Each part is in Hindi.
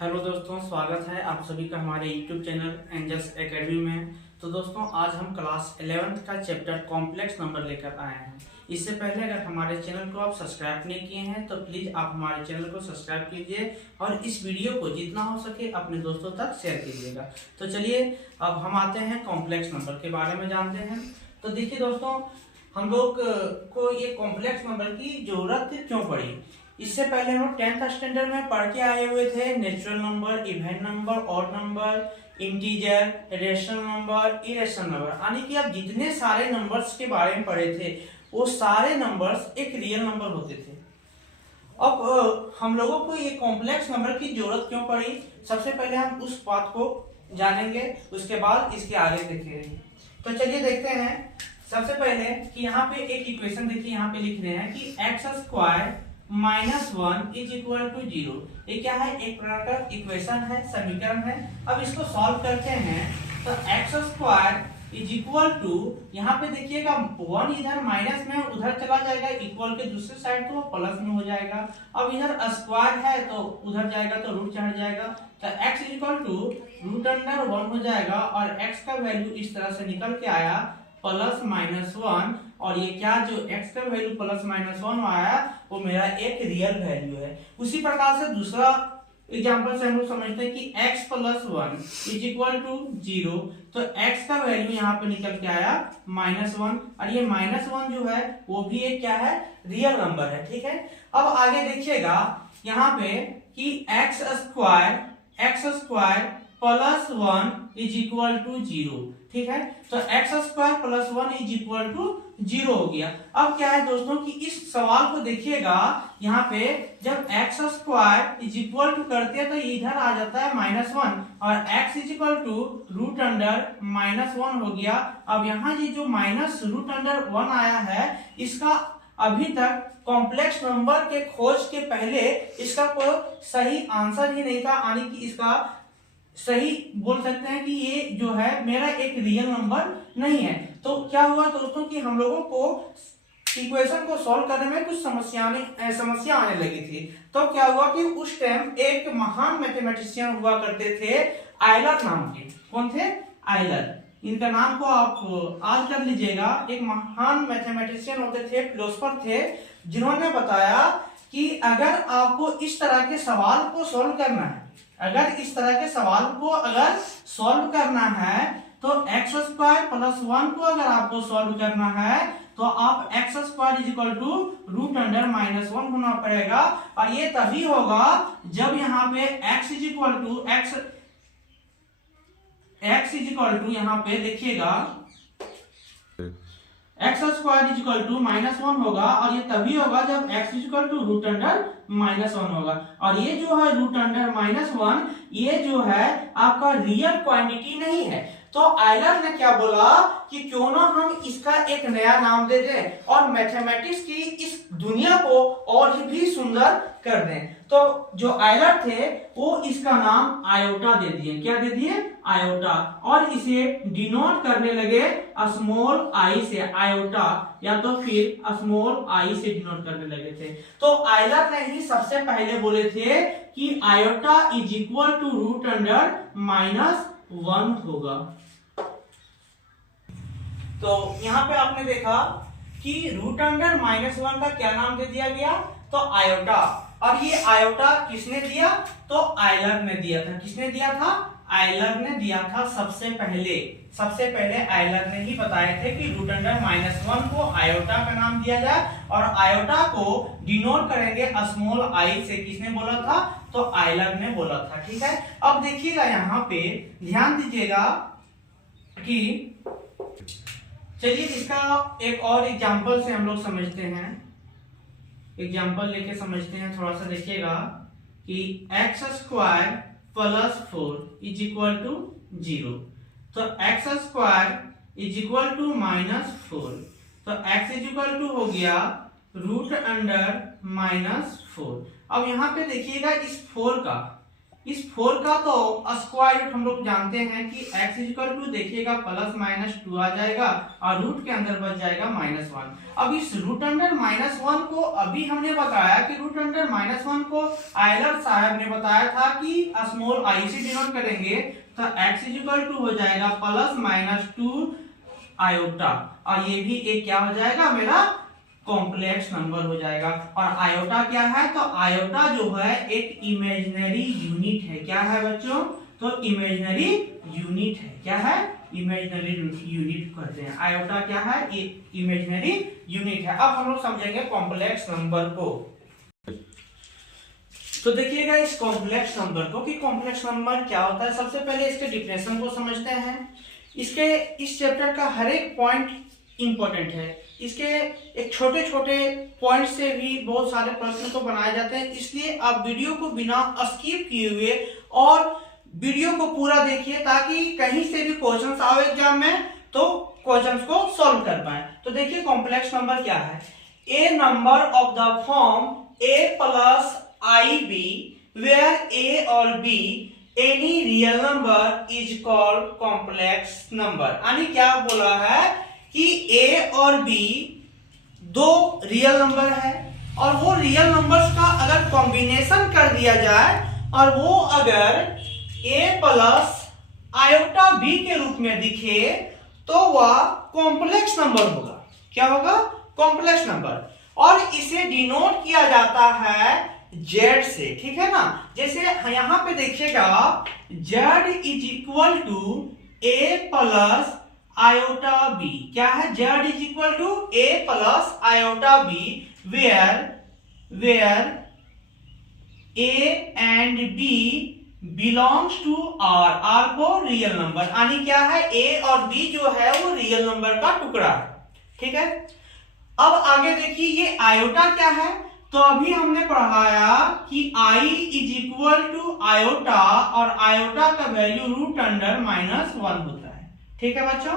हेलो दोस्तों, स्वागत है आप सभी का हमारे YouTube चैनल एंजल्स एकेडमी में। तो दोस्तों, आज हम क्लास 11th का चैप्टर कॉम्प्लेक्स नंबर लेकर आए हैं। इससे पहले अगर हमारे चैनल को आप सब्सक्राइब नहीं किए हैं तो प्लीज़ आप हमारे चैनल को सब्सक्राइब कीजिए और इस वीडियो को जितना हो सके अपने दोस्तों तक शेयर कीजिएगा। तो चलिए अब हम आते हैं कॉम्प्लेक्स नंबर के बारे में जानते हैं। तो देखिए दोस्तों, हम लोग को ये कॉम्प्लेक्स नंबर की जरूरत क्यों पड़ी। इससे पहले हम 10th स्टैंडर्ड में पढ़ के आए हुए थे natural number, even number, odd number, integer, rational number, irrational number, यानी कि आप जितने सारे नंबर्स के बारे में पढ़े थे वो सारे नंबर्स एक रियल नंबर होते थे। अब हम लोगों को ये कॉम्प्लेक्स नंबर की जरूरत क्यों पड़ी, सबसे पहले हम उस बात को जानेंगे, उसके बाद इसके आगे देखेंगे। तो चलिए देखते हैं। सबसे पहले कि यहाँ पे एक इक्वेशन देखिए, यहाँ पे लिख रहे हैं कि x square -1 is equal to 0। ये क्या है, एक प्रकार का इक्वेशन है, समीकरण है। अब इसको सॉल्व करते हैं तो x square is equal to, यहाँ पे देखिएगा 1 इधर माइनस में उधर चला जाएगा, इक्वल के दूसरे साइड तो प्लस में हो जाएगा। अब इधर स्क्वायर है तो उधर जाएगा तो रूट चढ़ जाएगा, तो x इज इक्वल टू √1 हो जाएगा और x का वैल्यू इस तरह से निकल के आया +-1। और ये क्या, जो x का वैल्यू +-1 आया वो मेरा एक रियल वैल्यू है। उसी प्रकार से दूसरा एग्जांपल से हम लोग समझते हैं कि x + 1 इज इक्वल टू 0। तो x का वैल्यू यहाँ पे निकल के आया -1 और ये -1 जो है वो भी एक क्या है, रियल नंबर है। ठीक है, अब आगे देखिएगा यहाँ पे कि x square + 1 is equal to 0। ठीक है, तो x square + 1 is equal to 0 हो गया। अब क्या है दोस्तों कि इस सवाल को देखिएगा, यहाँ पे जब x square is equal to करते हैं तो इधर आ जाता है -1 और x इज इक्वल टू √1 हो गया। अब यहाँ ये जो -√1 आया है, इसका अभी तक कॉम्प्लेक्स नंबर के खोज के पहले इसका कोई सही आंसर ही नहीं था, यानी कि इसका सही बोल सकते हैं कि ये जो है मेरा एक रियल नंबर नहीं है। तो क्या हुआ दोस्तों कि हम लोगों को इक्वेशन को सॉल्व करने में कुछ समस्या आने लगी थी। तो क्या हुआ कि उस टाइम एक महान मैथमेटिशियन हुआ करते थे, आयलर नाम के। कौन थे? आयलर। इनका नाम को आप याद कर लीजिएगा। एक महान मैथमेटिशियन होते थे, फिलोसोफर थे, जिन्होंने बताया कि अगर आपको इस तरह के सवाल को सॉल्व करना है, सॉल्व करना है तो x स्क्वायर + 1 को अगर आपको सॉल्व करना है तो आप x square is equal to √1 होना पड़ेगा। और ये तभी होगा जब यहाँ पे x इज इक्वल टू यहाँ पे देखिएगा x square is equal to -1 होगा, और ये तभी होगा जब x इज इक्वल टू √1 होगा। और ये जो है √1 ये जो है आपका रियल क्वांटिटी नहीं है। तो आयलर ने क्या बोला कि क्यों ना हम इसका एक नया नाम दे दें और मैथमेटिक्स की इस दुनिया को और भी सुंदर कर दें। तो जो आयलर थे वो इसका नाम आयोटा दे दिए। क्या दे दिए? आयोटा। और इसे डिनोट करने लगे स्मॉल आई से, आयोटा, या तो फिर स्मॉल आई से डिनोट करने लगे थे। तो आयलर ने ही सबसे पहले बोले थे कि आयोटा इज इक्वल टू √1 होगा। तो यहाँ पे आपने देखा कि √1 का क्या नाम दे दिया गया, तो आयोटा। और ये आयोटा किसने दिया? तो आयलर ने दिया था। किसने दिया था? आयलर ने दिया था सबसे पहले आयलर ने ही बताए थे कि √1 को आयोटा का नाम दिया जाए और आयोटा को डिनोट करेंगे स्मॉल आई से। किसने बोला था? तो आयलर ने बोला था। ठीक है, अब देखिएगा यहाँ पे ध्यान दीजिएगा कि चलिए इसका एक और एग्जांपल से हम लोग समझते हैं। एग्जांपल लेके समझते हैं। थोड़ा सा देखिएगा कि x square + 4 is equal to 0। तो x square is equal to -4, तो x इज इक्वल टू हो गया √4। अब यहाँ पे देखिएगा इस 4 का इस 4 का तो स्क्वायर रूट हम लोग जानते हैं कि x इक्वल टू देखिएगा प्लस माइनस 2 आ जाएगा और रूट के अंदर बच जाएगा -1। अब इस रूट अंडर -1 को अभी हमने बताया कि रूट अंडर -1 को आयलर साहब ने बताया था कि स्मॉल आई से डिनोट करेंगे, तो x इक्वल टू हो जाएगा प्लस माइनस 2 आयोटा, और ये भी एक क्या हो जाएगा मेरा कॉम्प्लेक्स नंबर हो जाएगा। और आयोटा क्या है, तो आयोटा जो है एक इमेजिनरी यूनिट है। क्या है बच्चों, तो इमेजिनरी यूनिट है। क्या है, इमेजिनरी यूनिट कहते हैं। आयोटा क्या है, इमेजिनरी यूनिट है। अब हम लोग समझेंगे कॉम्प्लेक्स नंबर को। तो देखिएगा इस कॉम्प्लेक्स नंबर को कि कॉम्प्लेक्स नंबर क्या होता है। सबसे पहले इसके डिफिनेशन को समझते हैं। इसके इस चैप्टर का हर एक पॉइंट इंपॉर्टेंट है। इसके एक छोटे छोटे पॉइंट से भी बहुत सारे प्रश्न तो बनाए जाते हैं, इसलिए आप वीडियो को बिना स्किप किए हुए और वीडियो को पूरा देखिए ताकि कहीं से भी क्वेश्चंस आओ एग्जाम में तो क्वेश्चंस को सॉल्व कर पाए। तो देखिए कॉम्प्लेक्स नंबर क्या है। A number of the form a plus I b where a और b any real number is called complex number. यानी क्या बोला है कि a और b दो रियल नंबर है और वो रियल नंबर्स का अगर कॉम्बिनेशन कर दिया जाए और वो अगर a प्लस आयोटा b के रूप में दिखे तो वह कॉम्प्लेक्स नंबर होगा। क्या होगा, कॉम्प्लेक्स नंबर। और इसे डिनोट किया जाता है z से, ठीक है ना। जैसे यहां पे देखिएगा z is equal to a plus iota b। क्या है, z is equal to a plus iota b where a and b belongs to r को रियल नंबर। यानी क्या है, a और b जो है वो रियल नंबर का टुकड़ा है। ठीक है, अब आगे देखिए ये आयोटा क्या है। तो अभी हमने पढ़ाया कि i is equal to iota और आयोटा का वैल्यू रूट अंडर -1 होता है। ठीक है बच्चों,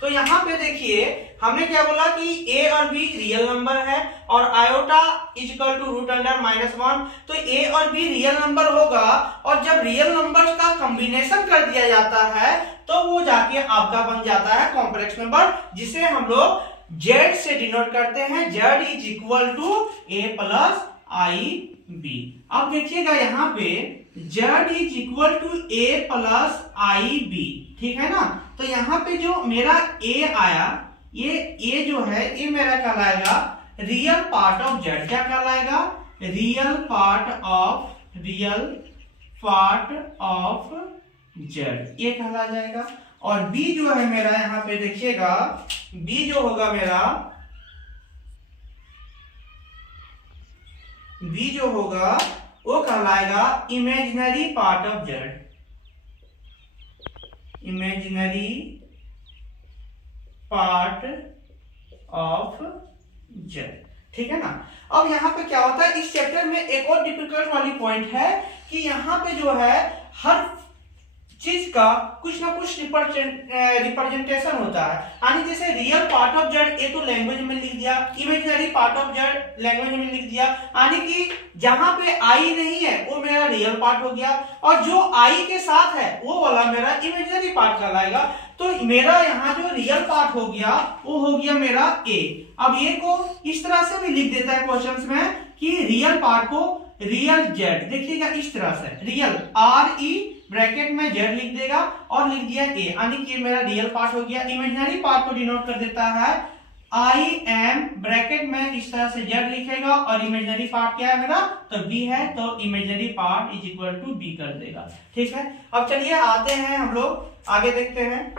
तो यहाँ पे देखिए हमने क्या बोला कि a और b रियल नंबर है और iota is equal to root under -1। तो a और b रियल नंबर होगा और जब रियल नंबर्स का कॉम्बिनेशन कर दिया जाता है तो वो जाके आपका बन जाता है कॉम्प्लेक्स नंबर, जिसे हम लोग z से डिनोट करते हैं। z is equal to a plus I B. अब देखिएगा यहाँ पे z is equal to a plus I B, ठीक है ना। तो यहाँ पे जो मेरा a आया, ये जो है ये मेरा कहलाएगा रियल पार्ट ऑफ z। क्या कहलाएगा, रियल पार्ट ऑफ z, ये कहला जाएगा। और b जो है मेरा यहाँ पे देखिएगा, b जो होगा मेरा, b जो होगा वो कहलाएगा imaginary part of z। Imaginary part of z, ठीक है ना। अब यहाँ पे क्या होता है, इस चैप्टर में एक और डिफिकल्ट वाली पॉइंट है कि यहाँ पे जो है हर चीज का कुछ ना कुछ रिप्रेजेंटेशन होता है। यानी जैसे real part of Z A तो लैंग्वेज में लिख दिया, imaginary part of Z language में लिख दिया, यानी कि जहां पे आई नहीं है वो मेरा रियल पार्ट हो गया और जो आई के साथ है वो वाला मेरा इमेजिनरी पार्ट कहलाएगा। तो मेरा यहाँ जो रियल पार्ट हो गया वो हो गया मेरा ए। अब ए को इस तरह से भी लिख देता है क्वेश्चंस में कि रियल पार्ट को रियल जेड, देखिएगा इस तरह से रियल आर ई ब्रैकेट में जेड लिख देगा और लिख दिया ए, यानी कि मेरा रियल पार्ट हो गया। इमेजिनरी पार्ट को डिनोट कर देता है आई एम ब्रैकेट में इस तरह से जेड लिखेगा और इमेजिनरी पार्ट क्या है मेरा, तो बी है, तो imaginary part is equal to B कर देगा। ठीक है, अब चलिए आते हैं हम लोग आगे देखते हैं।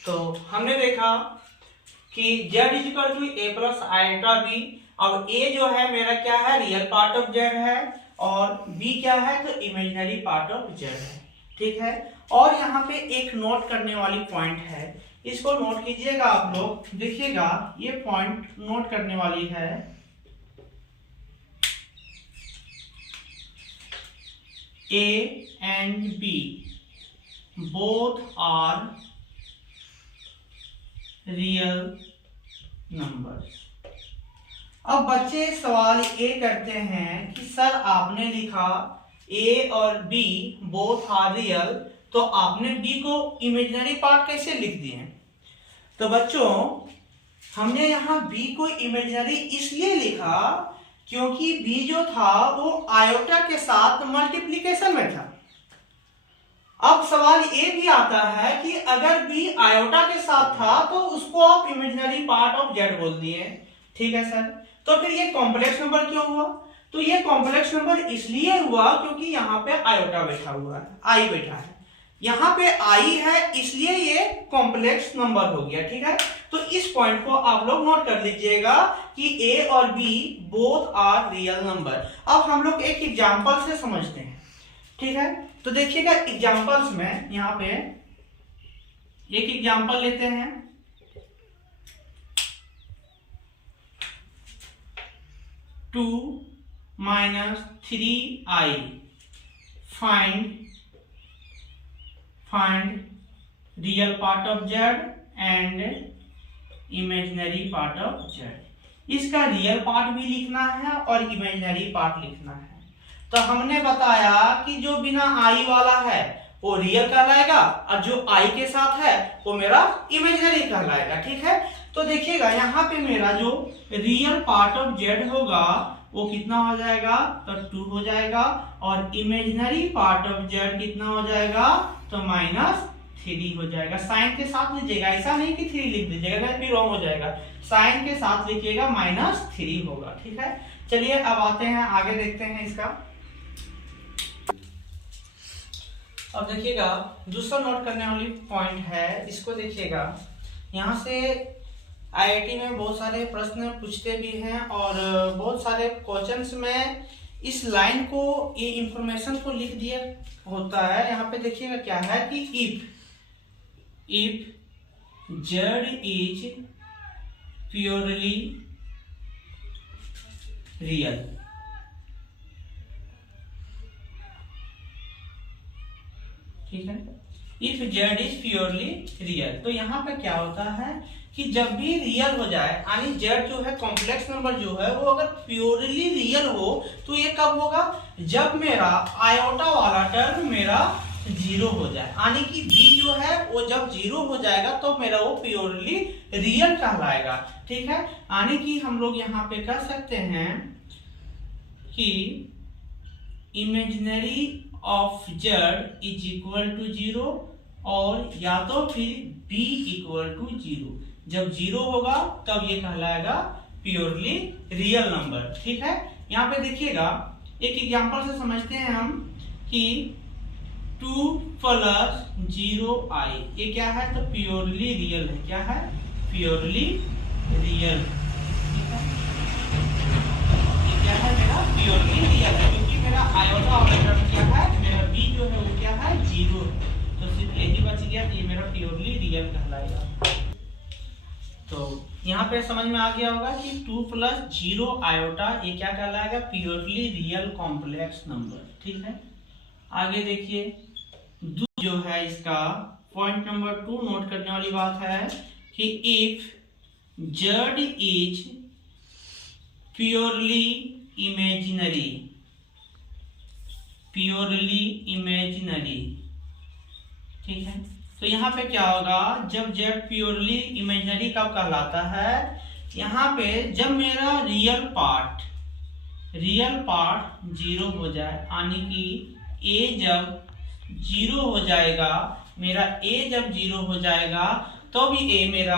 तो हमने देखा कि Z is equal to A plus iota B. अब ए जो है मेरा क्या है, रियल पार्ट ऑफ जेड है और b क्या है, तो इमेजिनरी पार्ट ऑफ z है। ठीक है, और यहाँ पे एक नोट करने वाली पॉइंट है, इसको नोट कीजिएगा आप लोग। देखिएगा ये पॉइंट नोट करने वाली है। a and b both are real numbers. अब बच्चे सवाल ये करते हैं कि सर आपने लिखा ए और बी बोथ आर रियल, तो आपने बी को इमेजिनरी पार्ट कैसे लिख दिए? तो बच्चों हमने यहाँ बी को इमेजिनरी इसलिए लिखा क्योंकि बी जो था वो आयोटा के साथ मल्टीप्लिकेशन में था। अब सवाल ये भी आता है कि अगर बी आयोटा के साथ था तो उसको आप इमेजिनरी पार्ट ऑफ जेड बोल दिए, ठीक है सर। तो फिर ये कॉम्प्लेक्स नंबर क्यों हुआ? तो ये कॉम्प्लेक्स नंबर इसलिए हुआ क्योंकि यहाँ पे आयोटा बैठा हुआ है, आई बैठा है, यहाँ पे आई है, इसलिए ये कॉम्प्लेक्स नंबर हो गया, ठीक है। तो इस पॉइंट को आप लोग नोट कर लीजिएगा कि ए और B both are real number. अब हम लोग एक एग्जांपल से समझते हैं, ठीक है। तो देखिएगा एग्जांपल्स में यहाँ पे एक एग्जांपल लेते हैं। 2 minus 3i find real part of z and imaginary part of z। इसका रियल पार्ट भी लिखना है और इमेजिनरी पार्ट लिखना है। तो हमने बताया कि जो बिना आई वाला है वो रियल कहलाएगा और जो आई के साथ है वो मेरा इमेजिनरी कहलाएगा, ठीक है। तो देखिएगा यहाँ पे मेरा जो रियल पार्ट ऑफ जेड होगा वो कितना हो जाएगा? तो 2 हो जाएगा, और इमेजिनरी पार्ट ऑफ जेड कितना हो जाएगा? तो -3 हो जाएगा। साइन के साथ लीजिएगा, ऐसा नहीं कि 3 लिख दीजिएगा, फिर रॉन्ग हो जाएगा। साइन के साथ लिखिएगा -3 होगा, ठीक है। चलिए अब आते हैं आगे, देखते हैं इसका। अब देखिएगा दूसरा नोट करने वाली पॉइंट है, इसको देखिएगा। यहाँ से आईआईटी में बहुत सारे प्रश्न पूछते भी हैं और बहुत सारे क्वेश्चंस में इस लाइन को, ये इंफॉर्मेशन को लिख दिया होता है। यहाँ पे देखिएगा क्या है कि if z is purely real, ठीक है। If z is purely real, तो यहाँ पे क्या होता है कि जब भी रियल हो जाए, यानी z जो है कॉम्प्लेक्स नंबर जो है वो अगर प्योरली रियल हो तो ये कब होगा? जब मेरा आयोटा वाला टर्म मेरा 0 हो जाए, यानी कि b जो है वो जब 0 हो जाएगा तो मेरा वो प्योरली रियल कहलाएगा, ठीक है। यानी कि हम लोग यहाँ पे कह सकते हैं कि imaginary of z is equal to 0, और या तो फिर b इक्वल टू 0। जब 0 होगा तब ये कहलाएगा प्योरली रियल नंबर, ठीक है। यहाँ पे देखिएगा एक एग्जांपल से समझते हैं हम कि 2 + 0i, ये क्या है? तो प्योरली रियल है। क्या है? प्योरली रियल, ठीक है। ये क्या है? मेरा प्योरली रियल है, क्योंकि मेरा आयोटा वाला टर्म क्या है? मेरा b जो है वो क्या है? 0 है, तो सिर्फ यही बच गया, ये मेरा प्योरली रियल कहलाएगा। तो यहाँ पे समझ में आ गया होगा कि 2 + 0 आयोटा ये क्या कहलाएगा? प्योरली रियल कॉम्प्लेक्स नंबर, ठीक है। आगे देखिए जो है इसका पॉइंट नंबर 2 नोट करने वाली बात है कि if z is purely imaginary, ठीक है। तो यहाँ पे क्या होगा? जब z प्योरली इमेजिनरी कब कहलाता है? यहाँ पे जब मेरा रियल पार्ट 0 हो जाए, यानी कि a जब 0 हो जाएगा, मेरा a जब 0 हो जाएगा तो भी a मेरा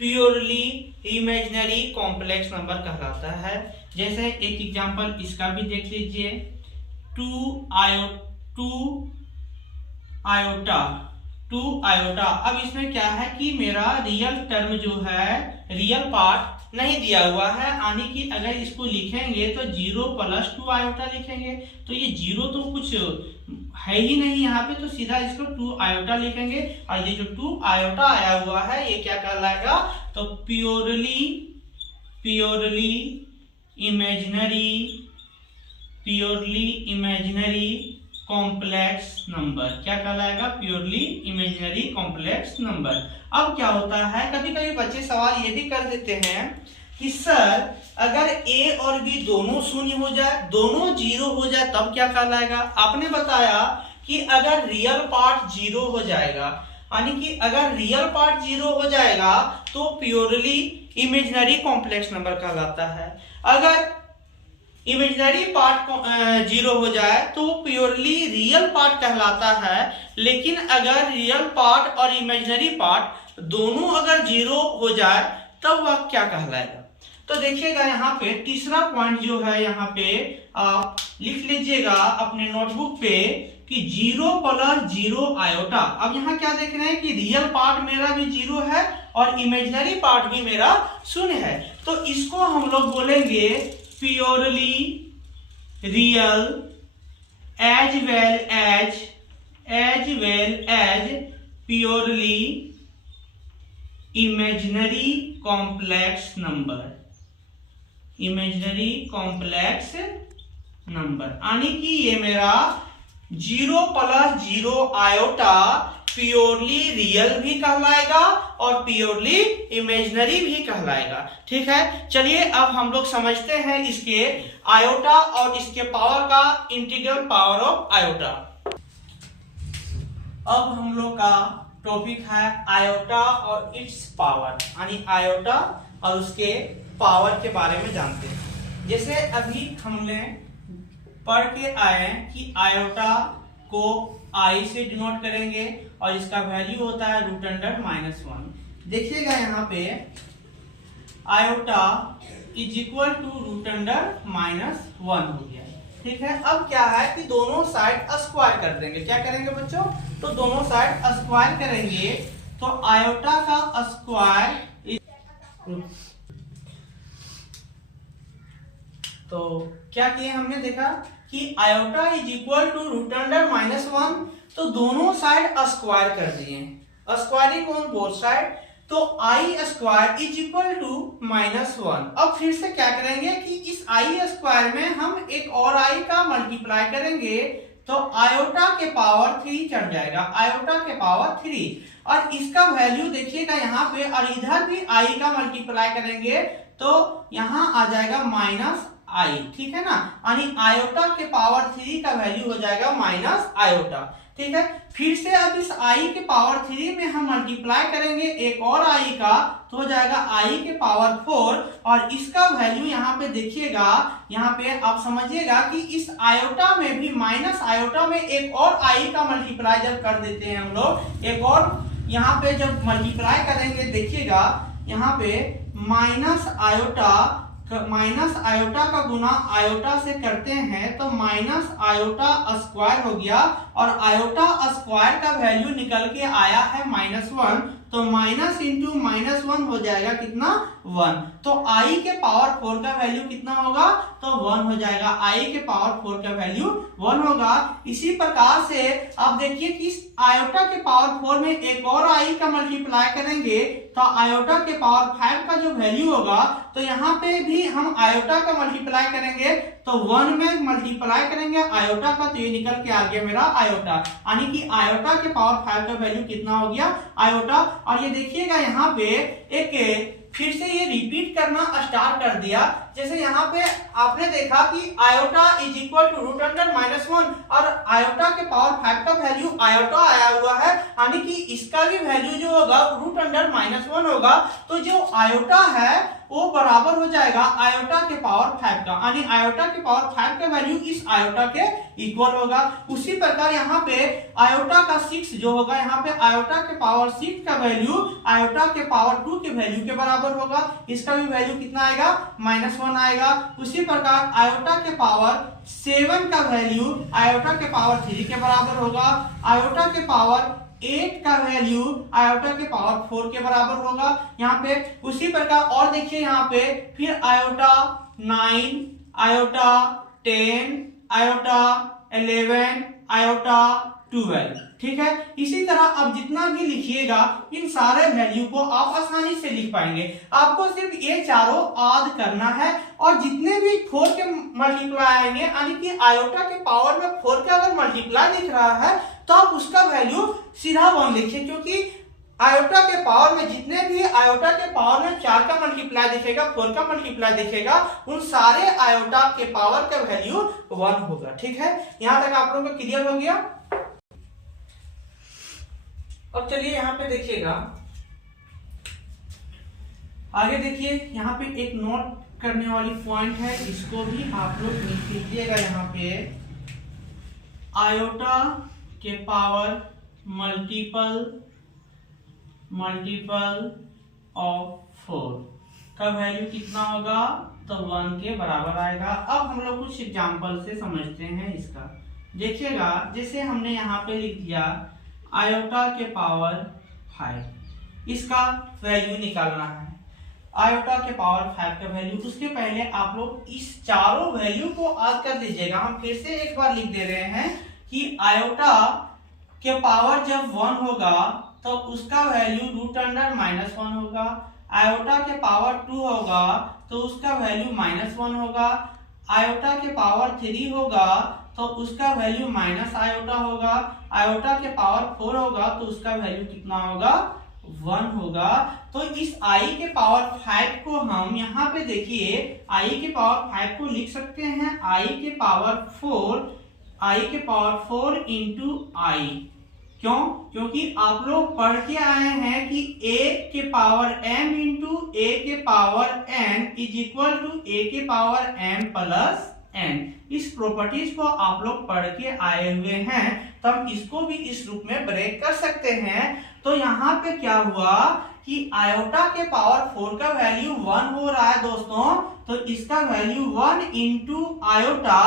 प्योरली इमेजिनरी कॉम्प्लेक्स नंबर कहलाता है। जैसे एक एग्जांपल इसका भी देख लीजिए, 2 आयोटा। अब इसमें क्या है कि मेरा रियल टर्म जो है, रियल पार्ट नहीं दिया हुआ है, यानी कि अगर इसको लिखेंगे तो 0 + 2 आयोटा लिखेंगे, तो ये 0 तो कुछ है ही नहीं यहाँ पे, तो सीधा इसको 2 आयोटा लिखेंगे, और ये जो 2 आयोटा आया हुआ है ये क्या कहलाएगा? तो प्योरली इमेजिनरी कॉम्प्लेक्स नंबर। क्या कहलाएगा? Purely imaginary complex number. अब क्या होता है, कभी कभी बच्चे सवाल ये भी कर देते हैं कि सर अगर a और b दोनों शून्य हो जाए, दोनों जीरो हो जाए, तब क्या कहलाएगा? आपने बताया कि अगर रियल पार्ट जीरो हो जाएगा, यानी कि अगर रियल पार्ट जीरो हो जाएगा तो प्योरली इमेजिनरी कॉम्प्लेक्स नंबर कहलाता है। अगर इमेजिनरी पार्ट जीरो हो जाए तो प्योरली रियल पार्ट कहलाता है। लेकिन अगर रियल पार्ट और इमेजिनरी पार्ट दोनों अगर जीरो हो जाए तब वह क्या कहलाएगा? तो देखिएगा यहाँ पे तीसरा पॉइंट जो है, यहाँ पे आप लिख लीजिएगा अपने नोटबुक पे कि 0 + 0 आयोटा। अब यहाँ क्या देख रहे हैं कि रियल पार्ट मेरा भी जीरो है और इमेजिनरी पार्ट भी मेरा शून्य है, तो इसको हम लोग बोलेंगे purely real as well as purely imaginary complex number, imaginary complex number, यानी कि ये मेरा 0 + 0 आयोटा प्योरली रियल भी कहलाएगा और प्योरली इमेजिनरी भी कहलाएगा। ठीक है, चलिए अब हम लोग समझते हैं इसके आयोटा और इसके पावर का इंटीग्रल पावर ऑफ आयोटा। अब हम लोग का टॉपिक है आयोटा और इट्स पावर, यानी आयोटा और उसके पावर के बारे में जानते हैं। जैसे अभी हमने पढ़ के आए कि आयोटा को आई से डिनोट करेंगे और इसका वैल्यू होता है √(-1). देखिएगा यहाँ पे आयोटा इज इक्वल टू √(-1) हो गया। ठीक है, अब क्या है कि दोनों साइड स्क्वायर कर देंगे। क्या करेंगे बच्चों? तो दोनों साइड स्क्वायर करेंगे, तो आयोटा का स्क्वायर तो क्या किए हमने देखा कि आयोटा इज इक्वल टू √(-1), तो दोनों साइड स्क्वायर कर दिए, स्क्वायरिंग ऑन बोथ साइड, तो आई स्क्वायर इज इक्वल टू -1। अब फिर से क्या करेंगे कि इस आई स्क्वायर में हम एक और आई का मल्टीप्लाई करेंगे, तो आयोटा के पावर 3 चढ़ जाएगा, आयोटा के पावर 3, और इसका वैल्यू देखिएगा यहाँ पे, और इधर भी आई का मल्टीप्लाई करेंगे तो यहाँ आ जाएगा -i। ठीक है ना, यानी आयोटा के पावर 3 का वैल्यू हो जाएगा -आयोटा। ठीक है, फिर से अब इस i के पावर 3 में हम मल्टीप्लाई करेंगे एक और i का, तो हो जाएगा i के पावर 4, और इसका वैल्यू यहाँ पे देखिएगा, यहाँ पे आप समझिएगा कि इस आयोटा में भी माइनस आयोटा में एक और i का मल्टीप्लाई जब कर देते हैं हम लोग, एक और यहाँ पे जब मल्टीप्लाई करेंगे, देखिएगा यहाँ पे माइनस आयोटा का गुना आयोटा से करते हैं तो -आयोटा स्क्वायर हो गया, और आयोटा स्क्वायर का वैल्यू निकल के आया है -1, तो माइनस इंटू -1 हो जाएगा कितना? 1। तो i के पावर 4 का वैल्यू कितना होगा? तो 1 हो जाएगा, i के पावर 4 का वैल्यू 1 होगा। इसी प्रकार से आप देखिए कि इस आयोटा के पावर 4 में एक और i का मल्टीप्लाई करेंगे, तो आयोटा के पावर 5 का जो वैल्यू होगा, तो यहाँ पे भी हम आयोटा का मल्टीप्लाई करेंगे, तो 1 में मल्टीप्लाई करेंगे आयोटा का, तो ये निकल के आ गया मेरा आयोटा, यानी कि आयोटा के पावर 5 का वैल्यू कितना हो गया? आयोटा। और ये देखिएगा यहाँ पे एक फिर से ये रिपीट करना स्टार्ट कर दिया। जैसे यहाँ पे आपने देखा कि आयोटा इज इक्वल टू √(-1), और आयोटा के पावर 5 का वैल्यू आयोटा आया हुआ है, यानी कि इसका भी वैल्यू जो होगा √(-1) होगा, तो जो आयोटा है वो बराबर हो जाएगा आयोटा के पावर 5 का, यानी आयोटा के पावर 5 का वैल्यू इस आयोटा के इक्वल होगा। उसी प्रकार यहाँ पे आयोटा का 6 जो होगा, यहाँ पे आयोटा के पावर 6 का वैल्यू आयोटा के पावर 2 के वैल्यू के बराबर होगा, इसका भी वैल्यू कितना आएगा? -1 आएगा। उसी प्रकार आयोटा के पावर 7 का वैल्यू आयोटा के पावर 3 के बराबर होगा, आयोटा के पावर 8 का वैल्यू आयोटा के पावर 4 के बराबर होगा यहाँ पे। उसी प्रकार और देखिए यहाँ पे फिर आयोटा 9, आयोटा 10, आयोटा 11, आयोटा 12। ठीक है, इसी तरह अब जितना भी लिखिएगा इन सारे वैल्यू को आप आसानी से लिख पाएंगे। आपको सिर्फ ये चारों आद करना है, और जितने भी 4 के मल्टीप्लाई आएंगे, यानी कि आयोटा के पावर में 4 का अगर मल्टीप्लाई दिख रहा है तो आप उसका वैल्यू सीधा 1 लिखिए, क्योंकि आयोटा के पावर में जितने भी आयोटा के पावर में 4 का मल्टीप्लाई दिखेगा, 4 का मल्टीप्लाई दिखेगा, उन सारे आयोटा के पावर का वैल्यू 1 होगा। ठीक है, यहां तक आप लोगों को क्लियर हो गया। अब चलिए यहां पे देखिएगा, आगे देखिए यहाँ पे एक नोट करने वाली पॉइंट है, इसको भी आप लोग लिख लीजिएगा। यहाँ पे आयोटा के पावर मल्टीपल ऑफ 4 का वैल्यू कितना होगा, तो 1 के बराबर आएगा। अब हम लोग कुछ एग्जांपल से समझते हैं इसका। देखिएगा, जैसे हमने यहाँ पे लिख दिया आयोटा के पावर 5, इसका वैल्यू निकालना है। आयोटा के पावर 5 का वैल्यू, उसके पहले आप लोग इस चारों वैल्यू को याद कर लीजिएगा। हम फिर से एक बार लिख दे रहे हैं कि आयोटा के पावर जब 1 होगा तो उसका वैल्यू √(-1) होगा। आयोटा के पावर 2 होगा तो उसका वैल्यू -1 होगा। आयोटा के पावर 3 होगा तो उसका वैल्यू माइनस आयोटा होगा। आयोटा के पावर 4 होगा तो उसका वैल्यू कितना होगा, 1 होगा। तो इस i के पावर 5 को हम यहाँ पे देखिए i के पावर 5 को लिख सकते हैं i के पावर 4 इंटू i। क्यों? क्योंकि आप लोग पढ़ के आए हैं कि a के पावर m इंटू a के power n is equal to a के पावर m प्लस n। इस प्रॉपर्टीज को आप लोग पढ़ के आए हुए हैं, तो हम इसको भी इस रूप में ब्रेक कर सकते हैं। तो यहाँ पे क्या हुआ कि आयोटा के पावर 4 का वैल्यू 1 हो रहा है दोस्तों, तो इसका वैल्यू 1 इंटू आयोटा,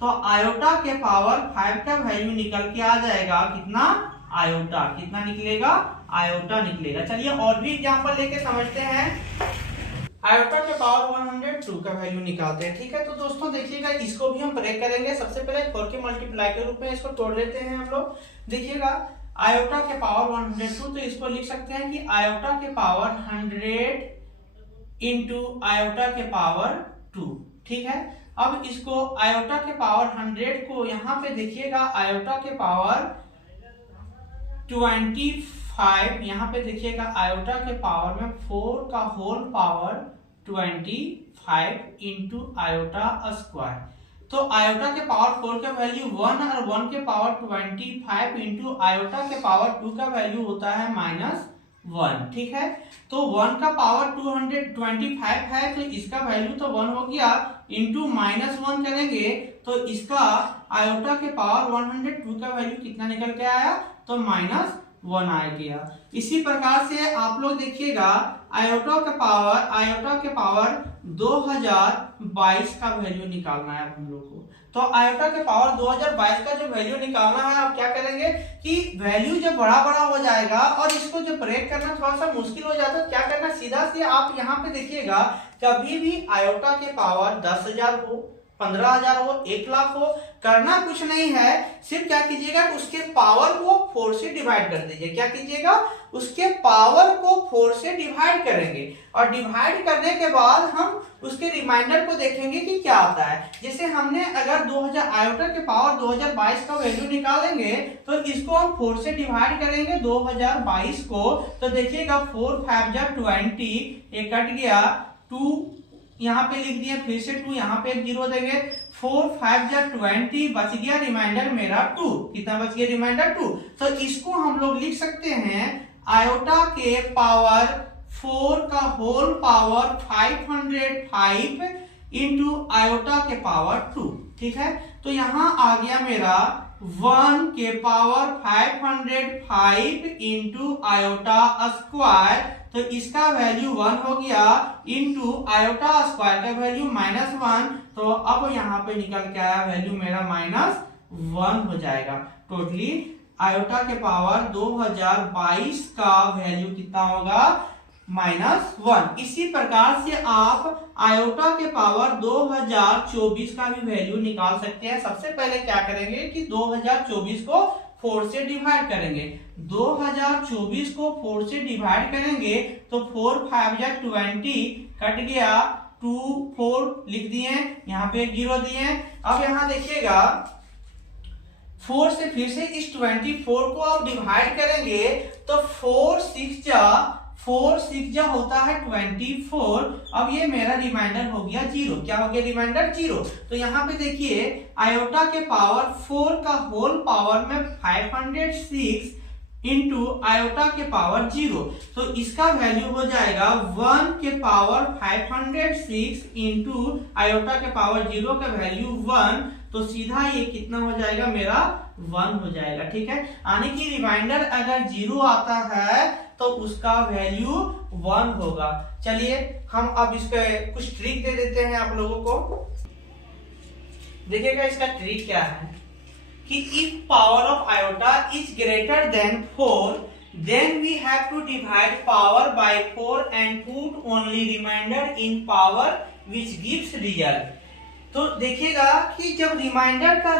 तो आयोटा के पावर 5 का वैल्यू निकल के आ जाएगा कितना, आयोटा। कितना निकलेगा, आयोटा निकलेगा। चलिए और भी एग्जांपल लेके समझते हैं। आयोटा के पावर 102 का वैल्यू निकालते हैं। ठीक है, तो दोस्तों देखिएगा, इसको भी हम ब्रेक करेंगे। सबसे पहले 4 के मल्टीप्लाई के रूप में इसको तोड़ लेते हैं हम लोग। देखिएगा, आयोटा के पावर 102, तो इसको लिख सकते हैं कि आयोटा के पावर 100 इंटू आयोटा के पावर 2। ठीक है, अब इसको आयोटा के पावर 100 को यहाँ पे देखिएगा आयोटा के पावर 25, यहाँ पे देखिएगा आयोटा के पावर में 4 का whole power 25 into iota square. तो आयोटा के पावर 4 का वैल्यू 1 और 1 के पावर 25 इंटू आयोटा के पावर 2 का वैल्यू होता है -1। ठीक है, तो 1 का पावर 225 है, तो इसका वैल्यू तो 1 हो गया, इंटू -1 करेंगे तो इसका आयोटा के पावर 102 का वैल्यू कितना निकल के आया, तो -1 आ गया। इसी प्रकार से आप लोग देखिएगा आयोटा के पावर 2022 का वैल्यू निकालना है हम लोग को। तो आयोटा के पावर 2022 का जो वैल्यू निकालना है, आप क्या करेंगे कि वैल्यू जब बड़ा बड़ा हो जाएगा और इसको जब ब्रेक करना थोड़ा सा मुश्किल हो जाता है, तो क्या करना, सीधा से आप यहाँ पे देखिएगा, कभी भी आयोटा के पावर 10,000 हो, 15,000 हो, 1,00,000 हो, करना कुछ नहीं है, सिर्फ क्या कीजिएगा, उसके पावर को 4 से डिवाइड कर दीजिए। क्या कीजिएगा, उसके पावर को 4 से डिवाइड करेंगे, और डिवाइड करने के बाद हम उसके रिमाइंडर को देखेंगे कि क्या आता है। जैसे हमने अगर 2000 आयोटा के पावर 2022 का वैल्यू निकालेंगे, तो इसको हम 4 से डिवाइड करेंगे 2022 को, तो देखिएगा 4 5 जा 20, ये कट गया, 2 यहाँ पे लिख दिया, फिर से 2 यहाँ पे 0 देंगे, 4 5 जा 20, बच गया रिमाइंडर मेरा 2। कितना बच गया, रिमाइंडर 2। तो इसको हम लोग लिख सकते हैं आयोटा के पावर 4 का होल पावर 505 इंटू आयोटा के पावर 2। ठीक है, तो यहाँ आ गया मेरा 1 के पावर 505 इंटू आयोटा स्क्वायर, तो इसका वैल्यू 1 हो गया, इंटू आयोटा स्क्वायर का वैल्यू -1, तो अब यहाँ पे निकल के आया वैल्यू मेरा -1 हो जाएगा। टोटली आयोटा के पावर 2022 का वैल्यू कितना होगा, -1। इसी प्रकार से आप आयोटा के पावर 2024 का भी वैल्यू निकाल सकते हैं। सबसे पहले क्या करेंगे कि 2024 को 4 से डिवाइड करेंगे। 2024 को 4 से डिवाइड करेंगे तो 4 5 जा 20, कट गया, 2 4 लिख दिए, यहाँ पे 0 दिए। अब यहाँ देखिएगा 4 से फिर से इस 24 को आप डिवाइड करेंगे तो 4 6 जा होता है 24। अब ये मेरा रिमाइंडर हो गया 0। क्या हो गया रिमाइंडर 0। तो यहाँ पे देखिए आयोटा के पावर 4 का होल पावर में 506 इंटू आयोटा के पावर 0। तो इसका वैल्यू हो जाएगा 1 के पावर 506 इंटू आयोटा के पावर 0 का वैल्यू 1। तो सीधा ये कितना हो जाएगा मेरा 1 हो जाएगा। ठीक है, यानी कि रिमाइंडर अगर 0 आता है तो उसका वैल्यू 1 होगा। चलिए हम अब इस पे कुछ ट्रिक दे देते हैं आप लोगों को। देखिएगा इसका ट्रिक क्या है कि if power of iota is greater than 4 then we have to divide power by 4 and put only remainder in power which gives result। तो देखिएगा कि जब रिमाइंडर का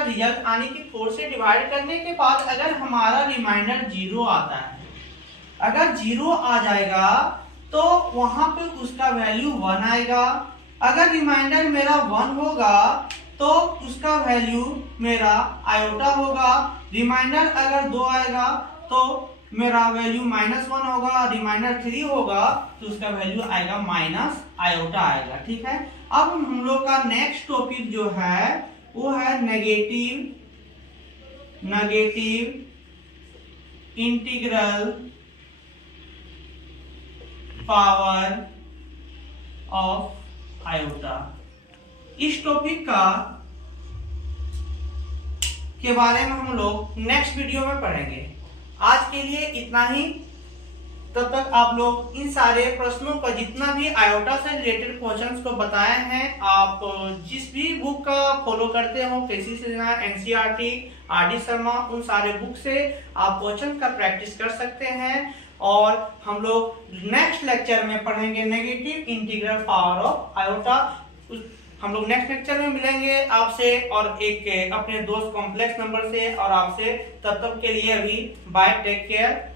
रिजल्ट आने की 4 से डिवाइड करने के बाद अगर हमारा रिमाइंडर 0 आता है, अगर 0 आ जाएगा तो वहां पे उसका वैल्यू 1 आएगा। अगर रिमाइंडर मेरा 1 होगा तो उसका वैल्यू मेरा आयोटा होगा। रिमाइंडर अगर 2 आएगा तो मेरा वैल्यू -1 होगा। रिमाइंडर 3 होगा तो उसका वैल्यू आएगा माइनस आयोटा आएगा। ठीक है, अब हम लोग का नेक्स्ट टॉपिक जो है वो है negative integral power of iota. इस टॉपिक के बारे में हम लोग नेक्स्ट वीडियो में पढ़ेंगे। आज के लिए इतना ही। तब तक आप लोग इन सारे प्रश्नों का जितना भी आयोटा से रिलेटेड क्वेश्चंस को बताए हैं, आप जिस भी बुक का फॉलो करते हो, केसी से एनसीईआरटी, आर.डी. शर्मा, उन सारे बुक से आप क्वेश्चन का प्रैक्टिस कर सकते हैं। और हम लोग नेक्स्ट लेक्चर में पढ़ेंगे negative integral power of iota. हम लोग नेक्स्ट लेक्चर में मिलेंगे आपसे और एक अपने दोस्त कॉम्प्लेक्स नंबर से और आपसे। तब तक के लिए अभी बाय, टेक केयर।